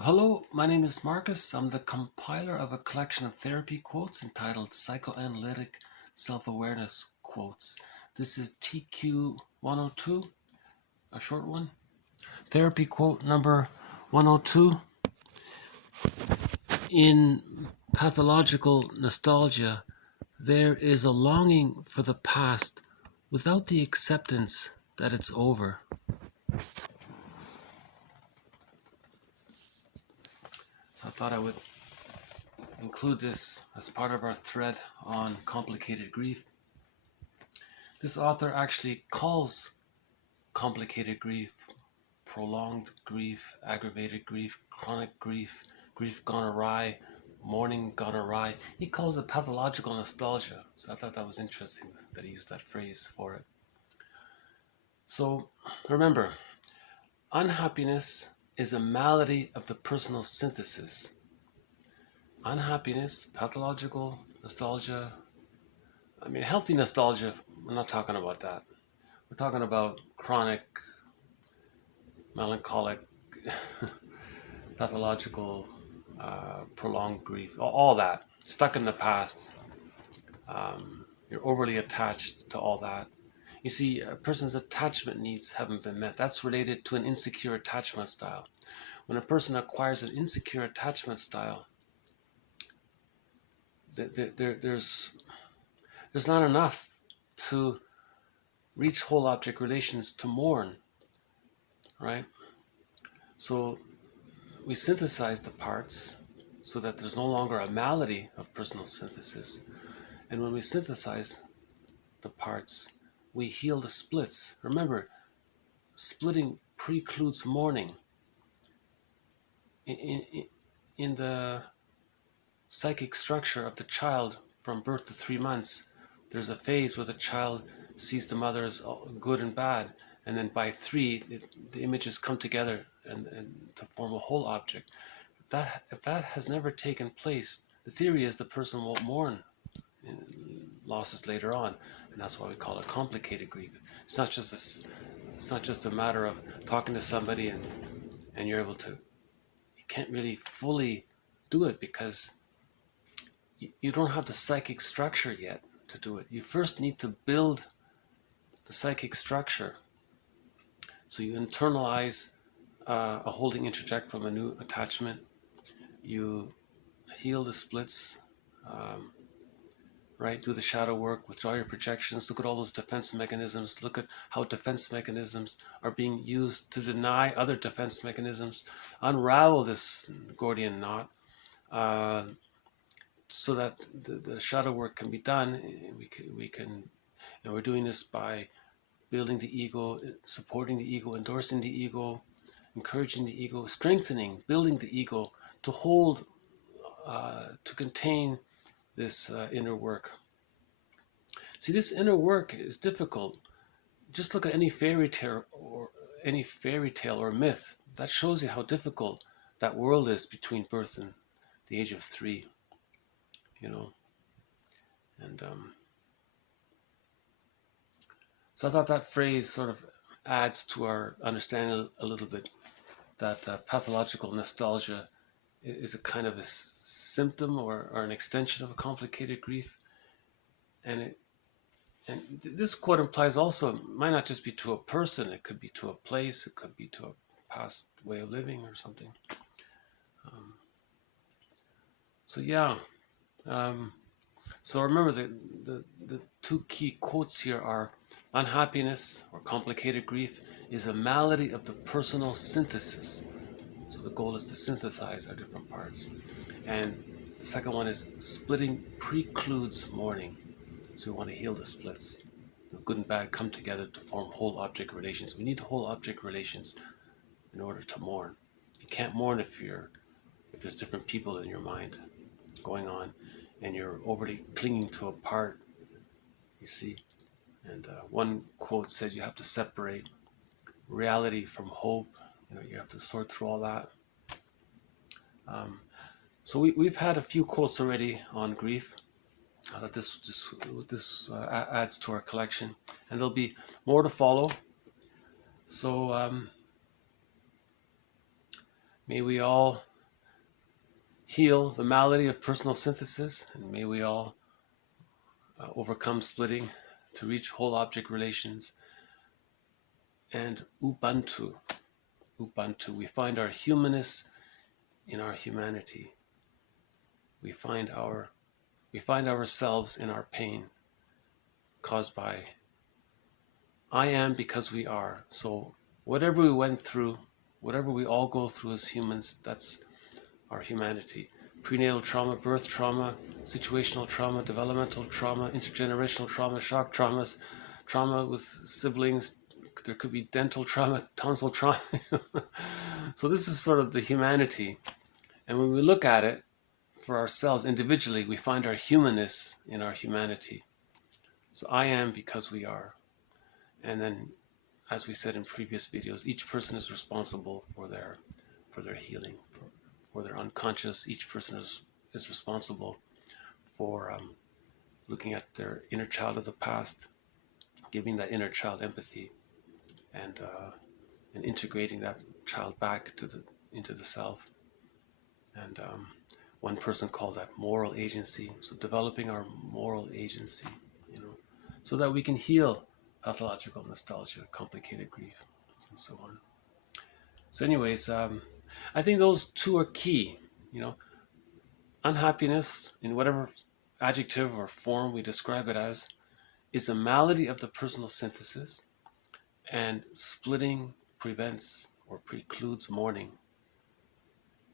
Hello, my name is Marcus. I'm the compiler of a collection of therapy quotes entitled Psychoanalytic Self-Awareness Quotes. This is TQ 102, a short one. Therapy quote number 102. In pathological nostalgia, there is a longing for the past without the acceptance that it's over. So I thought I would include this as part of our thread on complicated grief. This author actually calls complicated grief, prolonged grief, aggravated grief, chronic grief, grief gone awry, mourning gone awry. He calls it pathological nostalgia. So I thought that was interesting that he used that phrase for it. So remember, unhappiness is a malady of the personal synthesis. Unhappiness, pathological nostalgia, healthy nostalgia, we're not talking about that. We're talking about chronic, melancholic, pathological, prolonged grief, all that, stuck in the past. You're overly attached to all that. You see, a person's attachment needs haven't been met. That's related to an insecure attachment style. When a person acquires an insecure attachment style, there's not enough to reach whole object relations to mourn, right? So we synthesize the parts so that there's no longer a malady of personal synthesis. And when we synthesize the parts, we heal the splits. Remember, splitting precludes mourning. In the psychic structure of the child from birth to 3 months, there's a phase where the child sees the mother as good and bad, and then by 3, the images come together and to form a whole object. If that has never taken place, the theory is the person won't mourn losses later on, and that's why we call it complicated grief. It's not just a matter of talking to somebody and you're able to. You can't really fully do it because you don't have the psychic structure yet to do it. You first need to build the psychic structure. So you internalize a holding interject from a new attachment. You heal the splits, right? Do the shadow work, withdraw your projections, look at all those defense mechanisms, look at how defense mechanisms are being used to deny other defense mechanisms, unravel this Gordian knot so that the shadow work can be done. We can, and we're doing this by building the ego, supporting the ego, endorsing the ego, encouraging the ego, strengthening, building the ego to hold, to contain this inner work. See, this inner work is difficult. Just look at any fairy tale or myth. That shows you how difficult that world is between birth and the age of 3. And so I thought that phrase sort of adds to our understanding a little bit that pathological nostalgia is a kind of a symptom or an extension of a complicated grief. And this quote implies also it might not just be to a person, it could be to a place, it could be to a past way of living or something. So yeah. So remember the 2 key quotes here are: unhappiness or complicated grief is a malady of the personal synthesis. So the goal is to synthesize our different parts. And the second one is splitting precludes mourning. So we want to heal the splits. The good and bad come together to form whole object relations. We need whole object relations in order to mourn. You can't mourn if there's different people in your mind going on and you're overly clinging to a part, you see. And one quote said you have to separate reality from hope. You have to sort through all that. So we've had a few quotes already on grief. That this adds to our collection, and there'll be more to follow. So may we all heal the malady of personal synthesis, and may we all overcome splitting to reach whole object relations. And Ubuntu. Ubuntu. We find our humanness in our humanity. We find ourselves in our pain caused by I am because we are. So whatever we went through, whatever we all go through as humans, that's our humanity. Prenatal trauma, birth trauma, situational trauma, developmental trauma, intergenerational trauma, shock traumas, trauma with siblings. There could be dental trauma, tonsil trauma. So this is sort of the humanity. And when we look at it for ourselves individually, we find our humanness in our humanity. So I am because we are. And then, as we said in previous videos, each person is responsible for their healing, for their unconscious. Each person is responsible for looking at their inner child of the past, giving that inner child empathy, and integrating that child back into the self. And one person called that moral agency. So developing our moral agency, so that we can heal pathological nostalgia, complicated grief, and so on. So anyways, I think those two are key. Unhappiness, in whatever adjective or form we describe it as, is a malady of the personal synthesis, and splitting prevents or precludes mourning.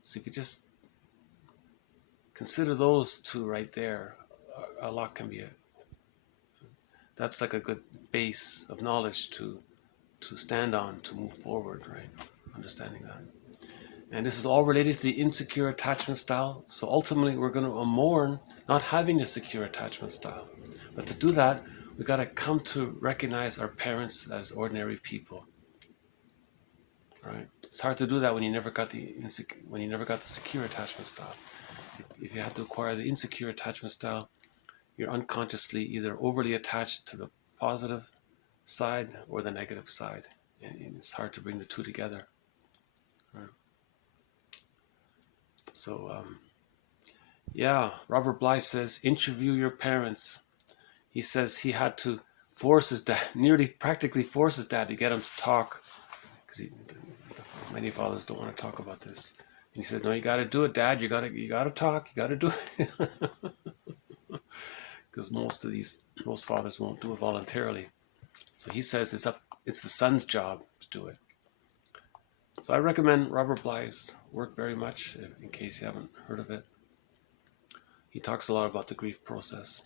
So if you just consider those two right there, a lot can be that's like a good base of knowledge to stand on, to move forward, right? Understanding that. And this is all related to the insecure attachment style. So ultimately, we're going to mourn not having a secure attachment style. But to do that, we got to come to recognize our parents as ordinary people, right? It's hard to do that when you never got the secure attachment style. If you have to acquire the insecure attachment style, you're unconsciously either overly attached to the positive side or the negative side. And it's hard to bring the two together. Right. So, yeah, Robert Bly says, interview your parents. He says he had to force his dad, practically force his dad to get him to talk, because many fathers don't want to talk about this. And he says, no, you got to do it, Dad. You got to talk. You got to do it. Because most fathers won't do it voluntarily. So he says it's the son's job to do it. So I recommend Robert Bly's work very much, in case you haven't heard of it. He talks a lot about the grief process.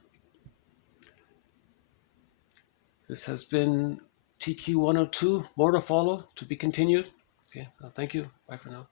This has been TQ 102, more to follow, to be continued. Okay, so thank you. Bye for now.